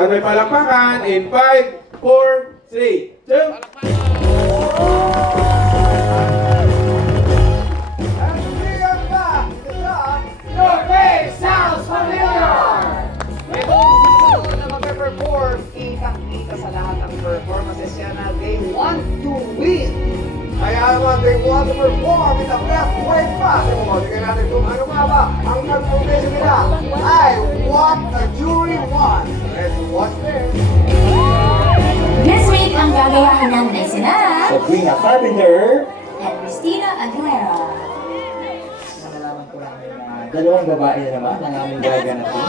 May palakpakan in 5, 4, 3, 2. Your face sounds familiar! Itong siguro na mag-perform, kitang-kita sa lahat ng performances yan na they want to win. Kaya naman, they want to perform in the best way possible. Tingnan natin kung ano nga ba ang nag-foundation nila. I want a jury one. Let's watch this. This week, ang gagayahan natin ay sina Sabrina Carpenter. at Christina Aguilera. Nalaman ko namin na dalawang babae na naman ang aming gaganatin.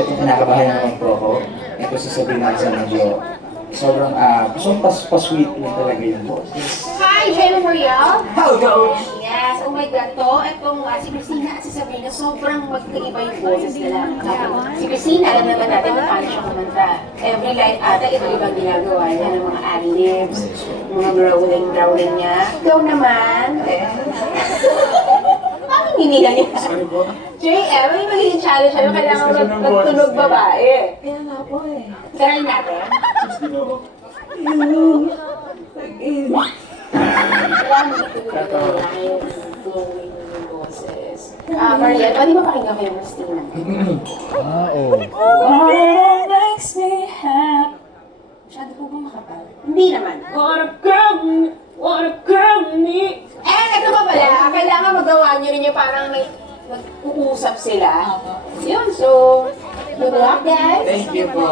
Ito kinakabahan naman po ako. Ito si Sabrina sa medyo sobrang pasweet lang talaga yung boses. Hi, Jay Memorial. How goes? Yes, oh my God, itong si Christina at si Sabrina, sobrang magkaiba yung boses nila. Si Christina, alam naman natin kung paano siya kumanta. Every line ata, ito ibang ginagawa niya ng mga ad-libs, mga growling niya. Ikaw naman, paano hinila niya? JM, may magiging challenge sa'yo, kailangan magtunog babae. Kaya nga po eh. Try natin. Mariel, pwede ba pakinggan ko yung Christina? What makes me happy? Masyado po ba makapal? Hindi naman. What a girl me. Ito pa pala, kailangan magawa niyo rin yung parang mag-uusap sila. Yun, so, good luck guys. Thank you po.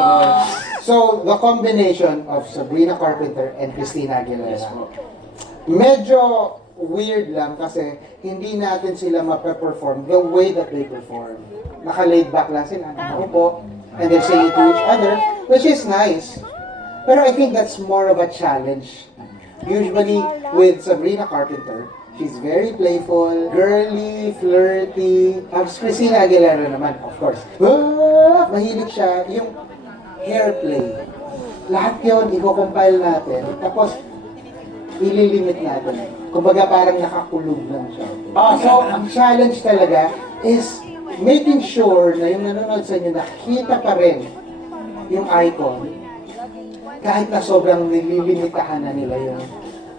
So, the combination of Sabrina Carpenter and Christina Aguilera, medyo weird lang kasi hindi natin sila mape-perform the way that they perform. Naka-laid back lang sila, nakaupo, and they sing it to each other, which is nice. Pero I think that's more of a challenge. Usually, with Sabrina Carpenter, she's very playful, girly, flirty. Tapos Christina Aguilera naman, of course. Mahilig siya, yung hairplay. Lahat yun, i-compile natin. Tapos, ililimit natin. Kumbaga parang nakakulog lang siya. So, ang challenge talaga is making sure na yung nanonood sa inyo nakita pa rin yung icon kahit na sobrang nililimitahan na nila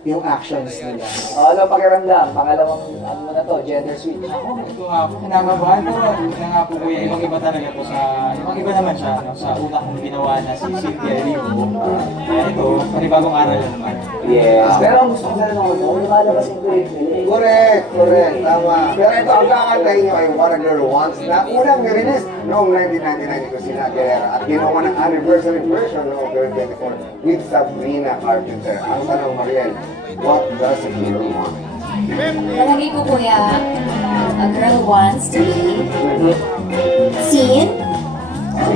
yung actions nila. Ano pakiramdam? Pangalawang ano mo na to, gender switch. Ako, ito nga po, kinakabahan ko. Kaya nga po kuya, ibang-iba talaga po sa, ibang-iba naman siya, no, sa una kong ginawa na si Cynthia Erivo. Kaya ito, panibagong aral na naman. Yes. Pero ang gusto ko sa nanonood mo, lumalabas yung kulit nila eh. Correct, tama. Pero ito, ang kakantahin nyo ay What a Girl Wants na unang nirelease noong 1999 ko sina Aguilera at ginawa ng anniversary version noong 2024 with Sabrina Carpenter. Ang tanong, Mariel, what does a girl want? Palagi ko kuya, a girl wants to be seen,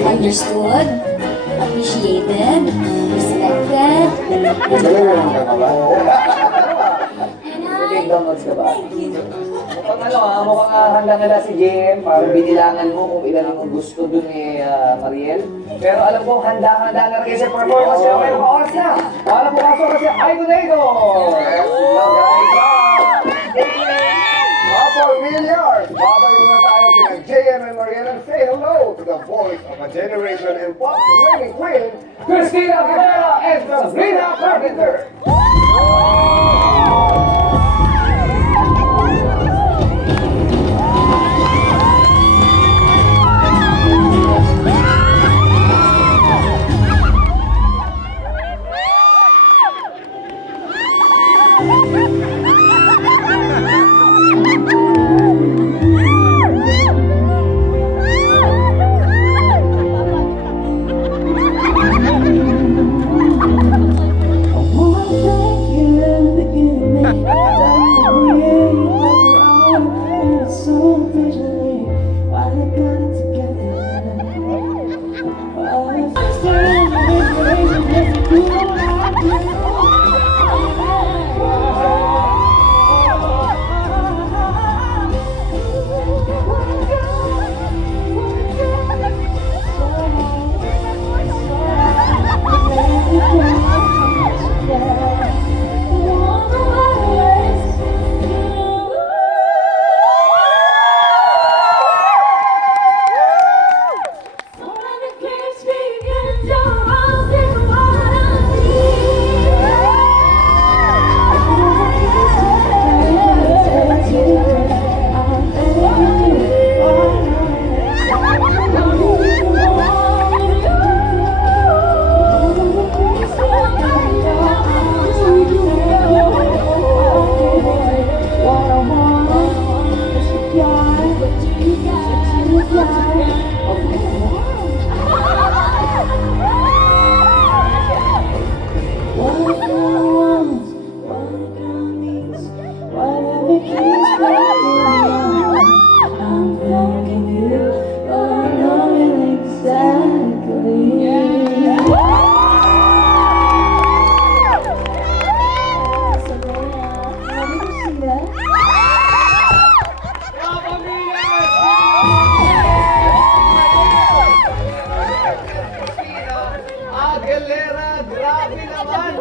understood, appreciated, respected, Magaling na lang ka ba? and Big downloads ka ba? Mukhang handa-handa si JM para binilangan mo kung ilan ang gusto dun ni Mariel. Pero alam ko, handa-handa na rin sa performance niya. Pero oras na! Para pumasok na si Idol Idol! Couple millions! Babay muna tayo kina JM and Mariel and say hello to the voice of a generation and pop reigning queen, Christina Aguilera and Sabrina Carpenter! so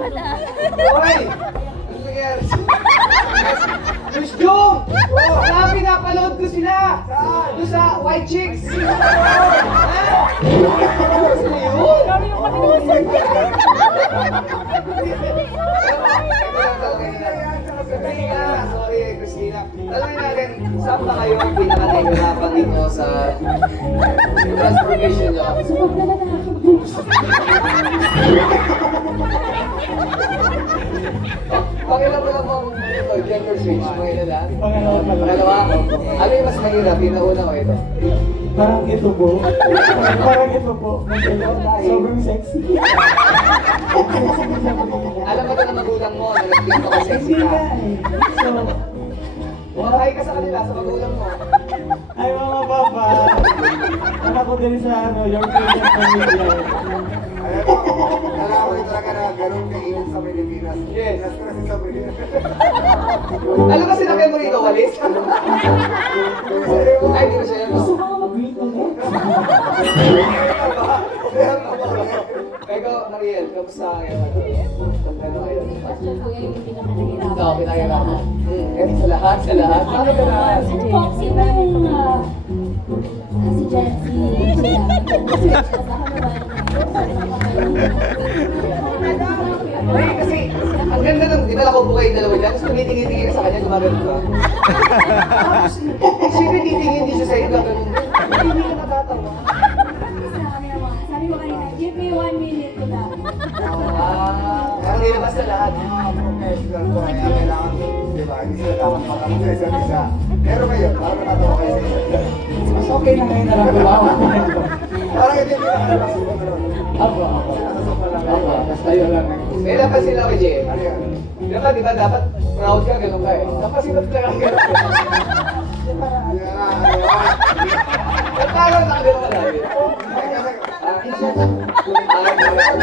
Hoy! Ano nangyari? Miss Jung! Wala, pinapanood ko sila! Saan? Doon sa White Chicks! Ha? Sila yun? Sorry, Christina. Talangin natin, saan ba kayo ang pinaka-nahihirapan dito sa transformation nyo? Sa pagdala ng aking boobs. Pakialam mo lang mong gender switch, mga ilan? Pangalawa pa lang. Pangalawa? Ano yung mas mahirap? Pinauna o ito? Parang ito po. Parang ito po. Sobrang sexy. Alam mo ito na magulang mo, nalagyan mo kasi Hindi ka. nga eh. So, Buhay ka sa kanila, sa magulang mo. ay mga papa. Anak ko din sa your favorite pamilya. Alam mo, nalaman talaga na ganun kainit sa Pilipinas. Yes. Kasi sa Pilipinas. Alam mo sinakyan mo rito, walis? Ay, di ba siya yan? Gusto ko nga mag-greet ulit. Ikaw, Mariel, kamusta kayo? Pagkano kayo? Question ko yung pinaka-nahirapan. Ikaw, pinahirapan. Sa lahat, sa lahat. Ano ba lahat? Ano po, sino yung si Jen, si Jen, kasi kasama Uy, kasi ang ganda ng, di ba nakupo kayo dalawa dyan? Tapos tumitingin-tingin ka sa kanya, gumagano ka. Tapos, siyempre titingin din siya sa'yo, gagano. Hindi ka natatawa. Sabi ko kanina, give me 1 minute ko na. Ang nilabas sa lahat. Professional ko kaya kailangan, di ba, hindi sila dapat matanong sa isa't isa. Pero ngayon, parang natawa kayo sa isa't isa. Mas okay na ngayon na lang gumawa. Parang hindi nila kalabas yung gano'n. Apo. Nasasok lang Apo. kayo. Basta yun lang. May napansin lang kay JM. Ano yan? Di ba dapat proud ka, ganun ka eh. Napasinot ka lang ganun. Yan na, ano yan? Ba't parang nakagano ka lagi? Ano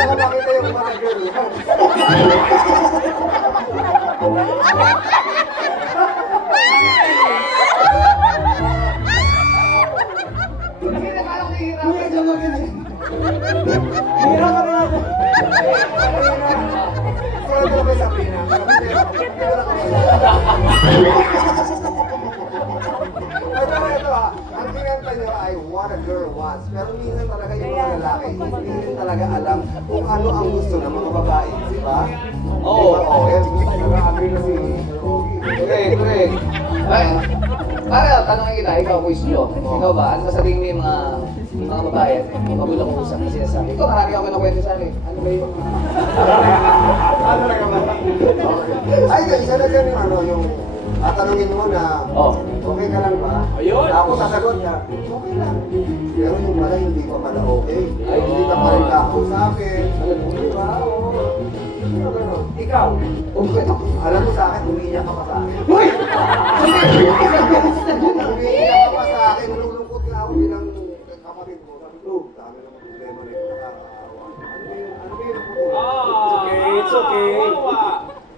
ka makita yung mga girl? Kasi parang nahihirapan siya mag-ganun. Hirap ka na. Kaya ito lang sa Pina. Ito ang kinanta nyo ay what a girl wants. Pero minsan talaga yung mga lalaki, hindi rin talaga alam kung ano ang gusto ng mga babae. Di ba? Oo. Oo. Nag-agree na si Ogie. Correct, correct. Ay, para tanongin kita, ikaw, quiz nyo. Ikaw ba, ano sasabihin mo yung mga babae? Magulang ko usap na sinasabi. Ikaw, marami ako kinukwento sa akin. Ano ba yung... Ano lang naman? Ay, isa na dyan yung ano, yung tatanungin mo na, Oh. okay ka lang ba? Ayun. Tapos sasagot niya, okay lang. Pero yung pala, hindi pa pala okay. Ay, hindi ka pa rin kakausapin. Alam mo, Di ba? Oo. Ano ganun? ikaw. Oh, ito. Alam mo sa akin, umiiyak ka pa sa akin. Uy! Umiiyak ka pa sa akin, nalulungkot nga ako bilang kapatid mo. Sabi ko, dami ng problema na ito nakakaawa. Ano ba yun? Okay, it's okay.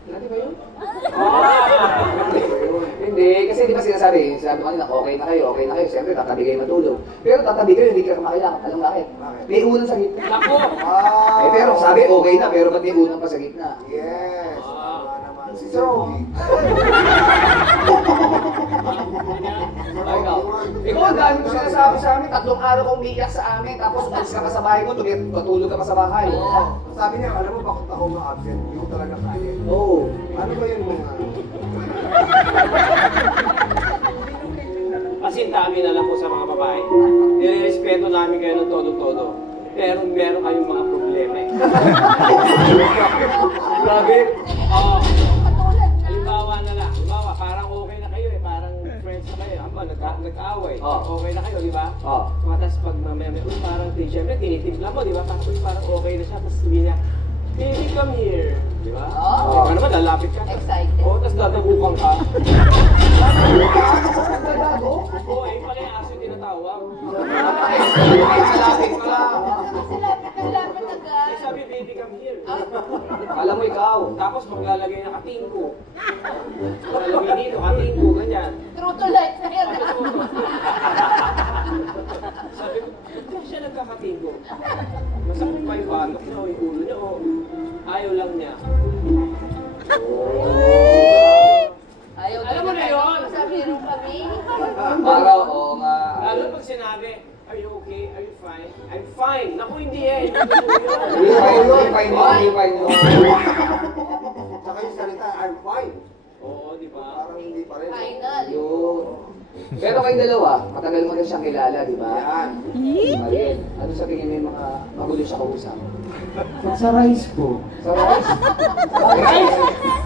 Ano ba yun? Hindi, kasi di ba sinasabi ko kanina, okay na kayo, siyempre tatabi kayo matulog. Pero tatabi kayo, hindi kayo kumakailangan. Alam bakit? May unang sa gitna. Nako! Ah, Pero sabi, okay na, pero ba't may unang pa sa gitna? yes. Tama naman. Si Sir Ogie. Ay, ikaw, ang dami ko sinasabi sa amin, 3 araw kong umiiyak sa amin, tapos umalis ka pa sa bahay mo, tutulog ka pa sa bahay. Oo. Sabi niya, alam mo bakit ako ma-absent? Hindi ko talaga kaya. Oo. Ano ba yun mga... Kasi dami na lang po sa mga babae. Nirerespeto namin kayo ng todo-todo. Pero meron kayong mga problema eh. Grabe. Oo. Halimbawa na lang. Halimbawa, parang okay na kayo eh. Parang friends na kayo. Nag-away. Okay na kayo, di ba? Oo. Tapos pag mamaya, parang siyempre tinitimpla mo, di ba? Tapos parang okay na siya. Tapos sabihin niya, baby, come here. Di ba? Oo. Ano naman, lalapit ka. Excited. Oo, tapos dadagukan ka. Nagbago? Oo, eh, pala yung aso yung tinatawag. Malapit ka. Lapit agad. Eh, sabi, baby, come here. Alam mo ikaw. Tapos maglalagay ng katingko. Maglalagay dito, katingko, ganyan. True to life na yan. Sabi ko, ba't siya nagkakatingko? Masakit pa yung hawak niya o yung ulo niya o ayaw lang niya. Ayaw Alam mo na yun? Sabi rin kami. Araw, oo nga. Lalo pag sinabi, are you okay? Are you fine? I'm fine. Naku, hindi eh. Hindi pa yun. Tsaka yung salita, I'm fine. Oo, di ba? Parang hindi pa rin. Final. Yun. Pero kayong dalawa, matagal mo rin siyang kilala, di ba? Yan. Mariel, ano sa tingin mo yung mga magulo siya kausap? Sa rice po. Sa rice?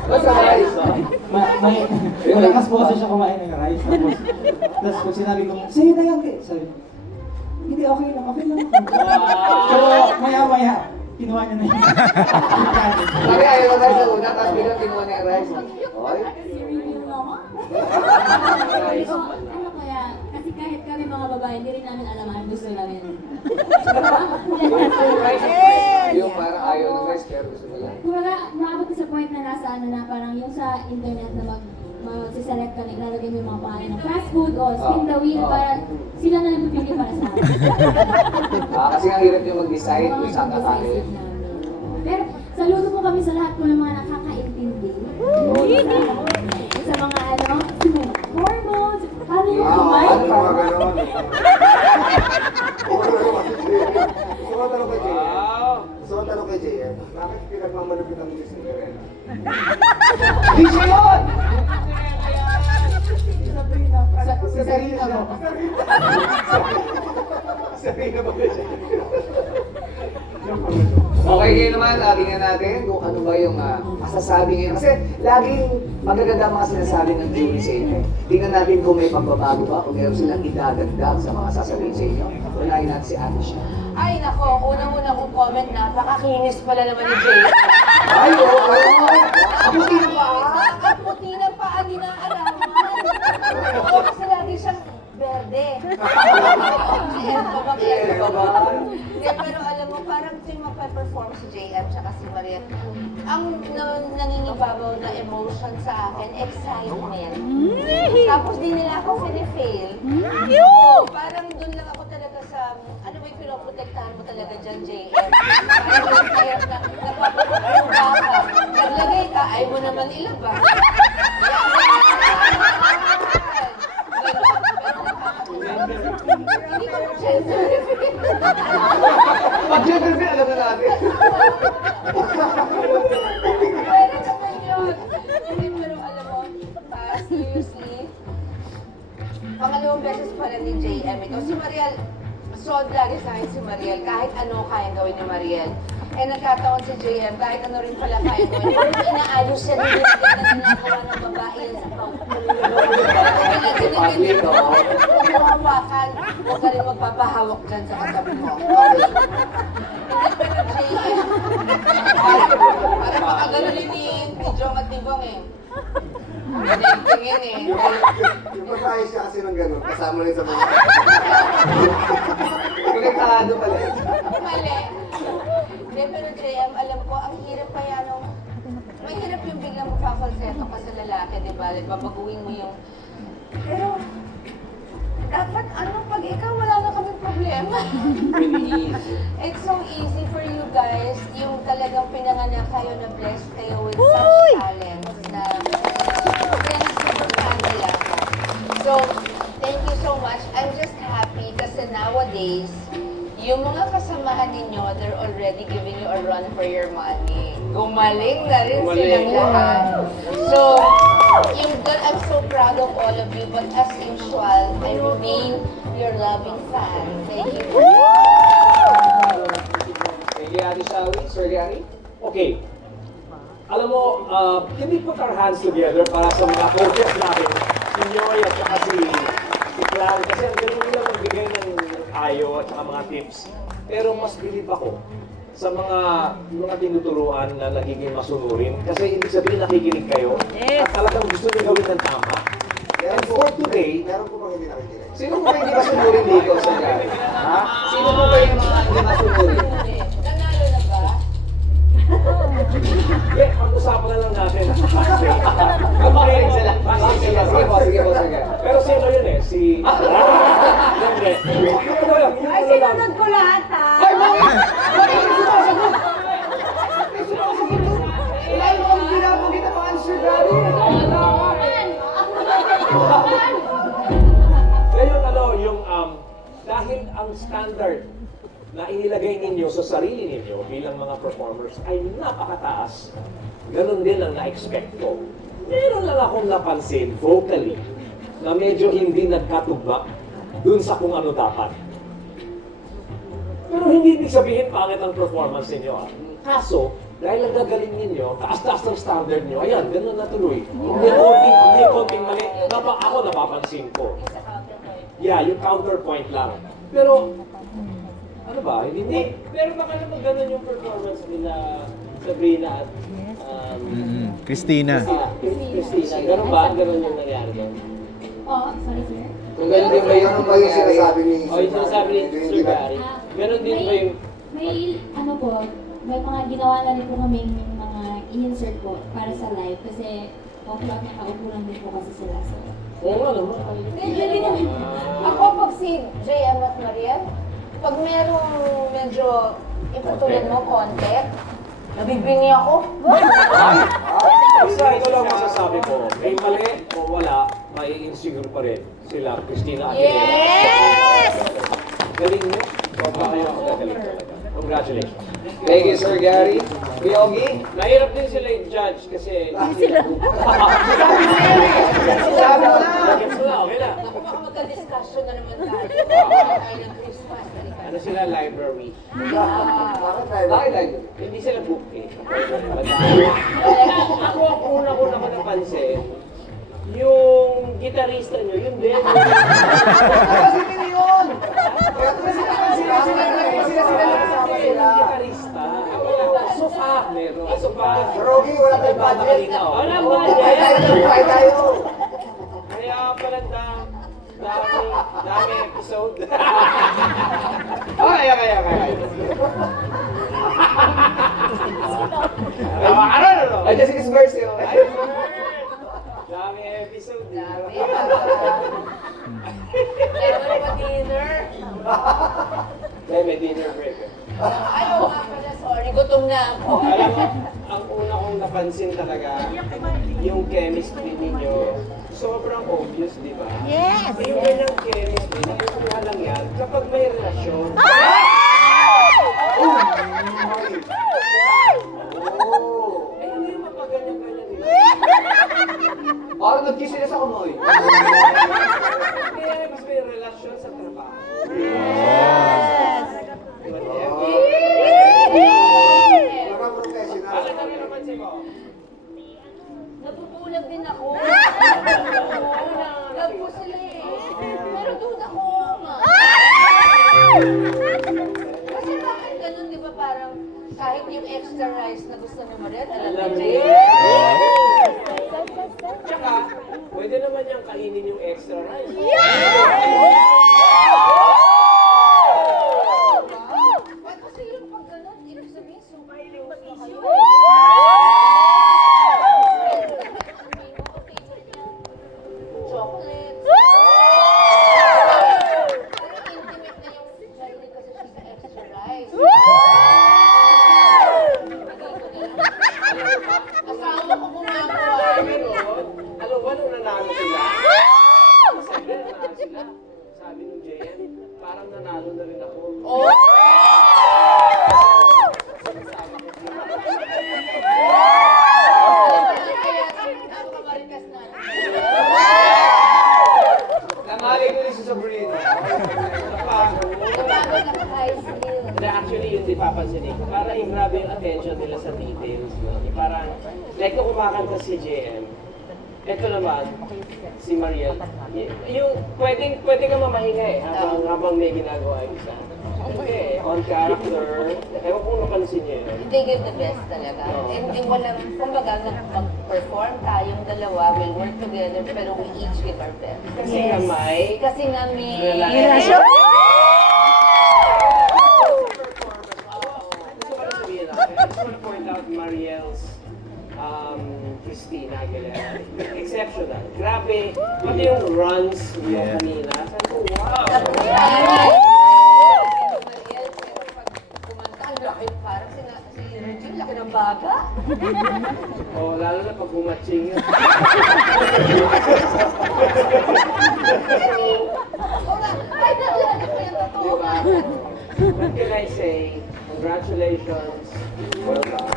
Sa rice? Malakas po kasi siya kumain ng rice. Tapos pag sinabi ko, sa'yo na yan, sabi niya, hindi, okay lang. Pero maya-maya, kinuha niya na yun. Sabi ayaw na rice sa una, tapos biglang kinuha niya yung rice. Okay? Ano kaya, kasi kahit kami mga babae, hindi rin namin alam ang gusto namin. Yung parang ayaw ng rice, pero gusto mo lang. Kumbaga, maabot ko sa point na nasa ano na parang yung sa internet na mag-select ka, ilalagay mo yung mga pangalan ng fast food o spin the wheel para sila na lang pipili para sa amin. Kasi ang hirap yung mag-decide kung saan kakain. Pero saludo po kami sa lahat po ng mga nakakaintindi. Sa mga hormones, paano yung kumain? Ano mga ganon? So, tanong kay JM. Wow! So, tanong kay JM, bakit pinagmamalupit ang Miss Cinderella? Di siya yun! Sa Sarina mo. Sarina ba siya? Okay, ngayon naman, tingnan natin kung ano ba yung masasabi ngayon. Kasi laging magaganda mga sinasabi ng jury sa inyo. Tingnan natin kung may pagbabago ba o meron silang idadagdag sa mga sasabihin sa inyo. Unahin natin si Ate Shah. Ay, nako, unang-una kong comment na, napakakinis pala naman ni Jay. Ay, oo! Abuti na pa! Ang puti ng paa, di na alaman. Kasi lagi siyang berde. Ayan pa ba? Ayan pa ba? Pero alam mo, parang ito yung magpe-perform si JM tsaka si Mariel. Ang nangingibabaw na emotion sa akin, excitement. Tapos di nila ako fini-fail. Parang dun lang ako talaga sa, ano ba yung pinoprotektahan mo talaga dyan, JM? Parang kaya na napapagpupa ka. Naglagay ka, ay mo naman ilabas. Hindi ko gender. Pag-gender din, alam na natin. Pwede naman yun. Hindi, pero alam mo, seriously, pangalawang beses pala ni JM ito. Si Mariel, sod lagi sa akin si Mariel. Kahit ano kayang gawin ni Mariel. Eh, nagkataon si JM, kahit ano rin pala kayang gawin. Kung inaayos siya, hindi na ginagawa ng babae yan sa Public, oo. Kung mawawakan, huwag ka rin magpapahawak dyan sa katabi mo. Hindi, pero JM, parang makaganunin ni Jong at ni Bong eh. Tingin eh. Yung pag-ayos siya kasi ng gano'n, kasama rin sa mga... Konektado pala. Mali. Hindi, pero JM, alam ko, ang hirap pa yan nung... Mahirap yung biglang magpapalseto ka sa lalaki, di ba? Babaguhin mo yung... Pero, dapat pag ikaw wala na kaming problema. Really easy. It's so easy for you guys, yung talagang pinanganak kayo na blessed kayo with such talents na importante lang. So, thank you so much. I'm just happy kasi nowadays, yung mga kasamahan ninyo, they're already giving you a run for your money. Gumaling na rin silang lahat. So, I'm so proud of all of you, but as usual, I remain your loving fan. Thank you. Thank you, Ate Shawi. Sir Gary? Okay. Alam mo, can we put our hands together para sa mga coaches natin? Si Noy at saka si Clara. Kasi ang galing nila magbigay ng ayo at saka mga tips. Pero mas bilib ako sa mga tinuturuan na nagiging masunurin. Kasi ibig sabihin nakikinig kayo at talagang gusto nyo gawin ng tama. And for today, Meron po bang hindi nakikinig? Sino po kayo hindi masunurin dito, Sir Gary? Ha? Sino po kayo yung mga hindi masunurin? Nanalo na ba? yeah, pag-usapan na lang natin. Makikinig sila. Sige po, Sir Gary. Pero sino yun eh? Si... Ay, sinunod ko lahat ha? Ay, bakit? Bakit sumasagot? ninyo sa sarili ninyo bilang mga performers ay napakataas. Ganon din ang na-expect ko. Meron lang akong napansin vocally na medyo hindi nagkatugma dun sa kung ano dapat. Pero hindi ibig sabihin pangit ang performance ninyo. Kaso, dahil nagagaling ninyo, taas-taas ng standard nyo, ayan, ganun na tuloy. Hindi konting mali. Ako napapansin ko. Yeah, yung counterpoint lang. Pero, ano ba, hindi. Pero baka naman ganun yung performance nila Sabrina at Christina. Christina. Ganun ba? Ganun yung nangyari doon? Oh, sorry sir. Kung ganun din ba yun ang yung sinasabi ni O, yung sinasabi ni Sir Gary. Ganun din ba yung... May, ano po, may mga ginawa na rin po kaming mga i-insert po para sa live kasi off-rock nakaupo lang din po kasi sila. So, Oo nga naman. Ako pag si JM at Mariel, pag merong medyo iputulad mo konti, nabibingi ako. Basta ito lang masasabi ko, may mali o wala, may insecure pa rin sila, Christina at Yes! Galing mo. Sobra kayo ang gagaling talaga. Congratulations. Thank you, Sir Gary. Yogi? Nahirap din sila i-judge kasi... Sila. Sabi mo na! Gets mo na, okay na. Ako baka magka-discussion na naman tayo. Tayo ng Christmas. Ano sila, library? Bakit tayo? Hindi sila book eh. Ako ang una ko naman napansin, yung gitarista nyo, yun din. Kasi din yun! Kaya sila Yung gitarista. Sofa. Meron. Sofa. Rogi, wala tayong budget. Wala Tayo budget. tayo! Kaya pala dami episode. Kaya. Ano? Ay, just is verse yun. Dami episode. Dami. Meron na ba dinner? May dinner break. Ayaw nga pala, sorry. Gutom na ako. Alam mo, ang una kong napansin talaga, yung chemistry ninyo, sobrang obvious, di ba? Yes! Yung ganyang chemistry, nakukuha lang yan kapag may relasyon. Eh, hindi yung mapaganyan-ganyan nila. Parang nag-kiss sila sa kunoy. Kaya mas may relasyon sa trabaho. Parang professional. Bakit kami napansin mo? Napupulag din ako. Love ko sila eh. Pero doon ako. Kasi bakit ganun, di ba parang kahit yung extra rice na gusto ni Mariel, alam niya. Tsaka, pwede naman niyang kainin yung extra rice. Ba't kasi yung pag ganun, ibig sabihin, super close na kayo. Chocolates. Parang intimate na yung journey kasi siya sa extra rice. Asawa ko gumagawa. Alam ba nung nanalo sila? Sabi nanalo sila. Sabi nung JM, parang nanalo na rin ako. Oh! Nangali ko ni si Sabrina. Actually, yun di papansinin ko. Parang yung grabe yung attention nila sa details. No? Parang, like nung kumakanta si JM, eto naman, si Mariel, yung pwede ka mamahinga eh, habang may ginagawa yung isa. Okay, on character, ewan kung napansin niyo yun. They give the best talaga. And walang, kumbaga, mag-perform tayong dalawa, we'll work together, pero we each give our best. Kasi nga may Kasi nga may... relasyon. Gusto ko lang sabihin lang, I just want to point out Mariel's Christina Aguilera. Exceptional. Grabe. Pati yung runs niya kanina. Sabi ko, wow! Mariel, pero pag kumanta, ang laki, parang si Regine, laki ng baga. Oh, lalo na pag humatching yun. Ay, naalala ko yung totoo. What can I say? Congratulations. Well done.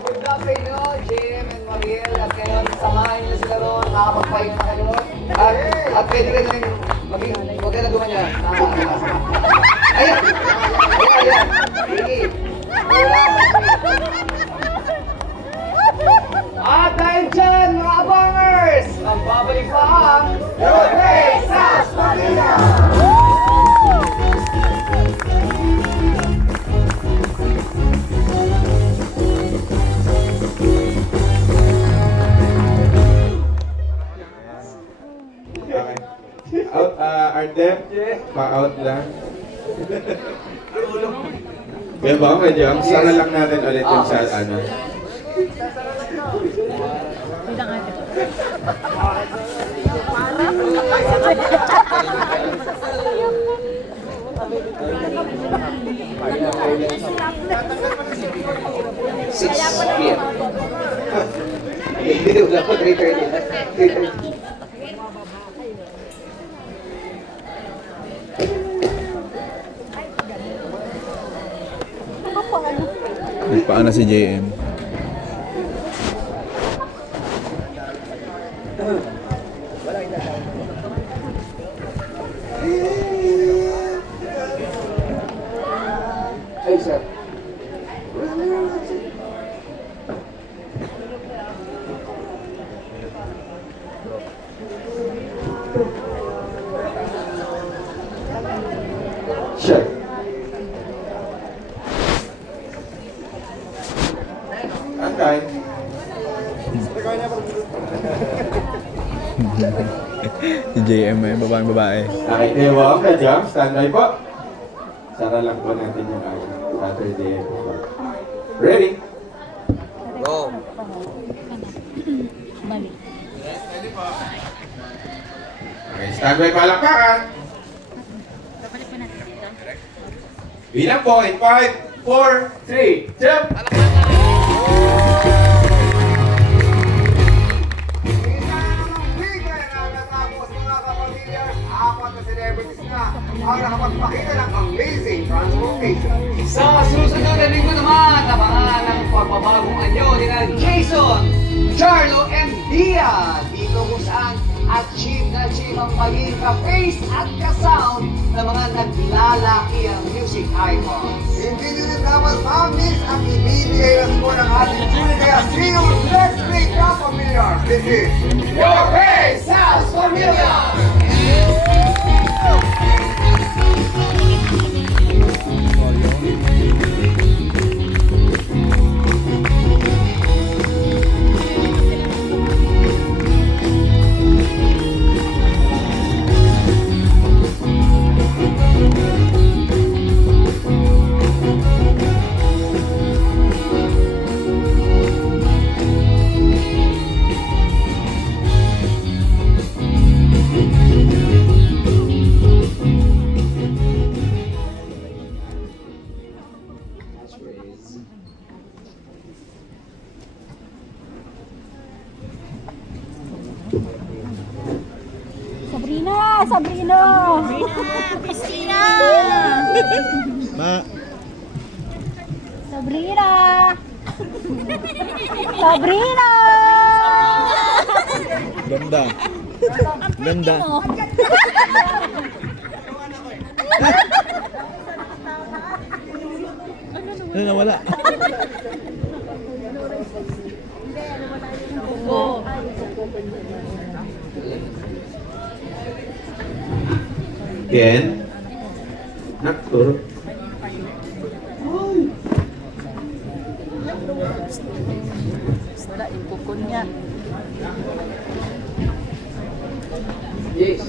Good luck sa inyo, Jim and Mariel. At ngayon, samahin niyo sila roon. Nakakapagpahinga na kayo. At pwede rin rin maging, huwag ka na gumanyan. Ayan! Ayan! Sige! At dahil dyan, mga abangers, magbabalik pa ang Your Face Sounds Familiar! Okay. Out, Artem, pa-out lang. Kaya baka medyo, sana lang natin ulit yung sa ano. Hindi, wala ko 3:30 na. 3:30. Paano si JM? Ay, sir. Sure. Okay. Si JM ay babae. Okay, Ewa, ka dyan. Standby po. Sara lang po natin yung Saturday episode. Ready? Go! Okay, standby palakpakan. Bilang po in 5, 4, 3, jump! Ang nakapagpakita ng amazing transformation. Sa susunod na linggo naman, abangan ang pagbabagong anyo ni Jason, Charlo, and Dia. Dito kung saan achieve ang maging ka-face at ka-sound ng mga naglalaki ang music icons. Hindi nyo rin dapat ma-miss ang ibibigay na score ng ating junior. Kaya see you next week, Familiar. This is Your Face Sounds Familiar! Sabrina! Christina! Ma! Sabrina! Sabrina! Ganda! Ganda! Ano nawala? Ken? Naktur? Yes.